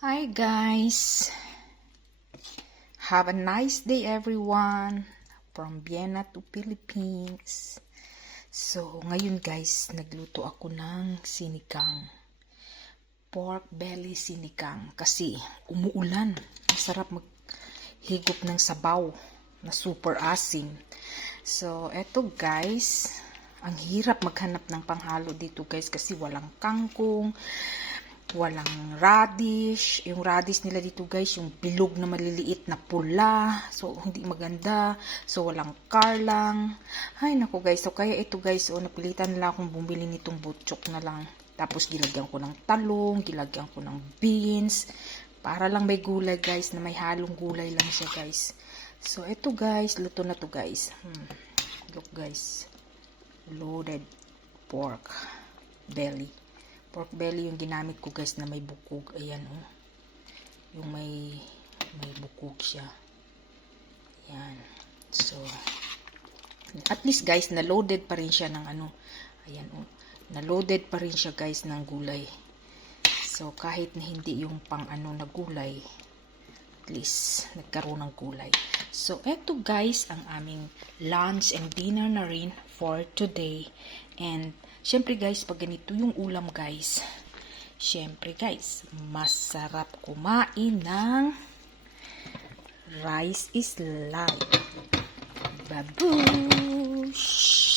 Hi guys! Have a nice day everyone from Vienna to Philippines. So, ngayon guys, nagluto ako ng sinigang. Pork belly sinigang kasi umuulan. Masarap maghigop ng sabaw na super asim. So, eto guys, ang hirap maghanap ng panghalo dito guys kasi walang kangkong, walang radish. Yung radish nila dito guys, yung bilog na maliliit na pula. So, hindi maganda. So, walang karlang. Ay, naku guys. So, kaya ito guys, napilitan nila akong bumili nitong butchok na lang. Tapos, gilagyan ko ng talong, gilagyan ko ng beans. Para lang may gulay guys, na may halong gulay lang siya guys. So, ito guys, luto na to guys. Look guys. Loaded pork belly. Pork belly yung ginamit ko guys na may bukog. Ayan oh. Yung may bukog siya. Ayan. So, at least guys, na-loaded pa rin siya ng ano. Ayan oh. Na-loaded pa rin siya guys ng gulay. So, kahit na hindi yung pang ano na gulay, at least nagkaroon ng gulay. So, eto guys, ang aming lunch and dinner na rin for today. And, syempre guys, pag ganito yung ulam guys, syempre guys, masarap kumain ng rice is life. Babush!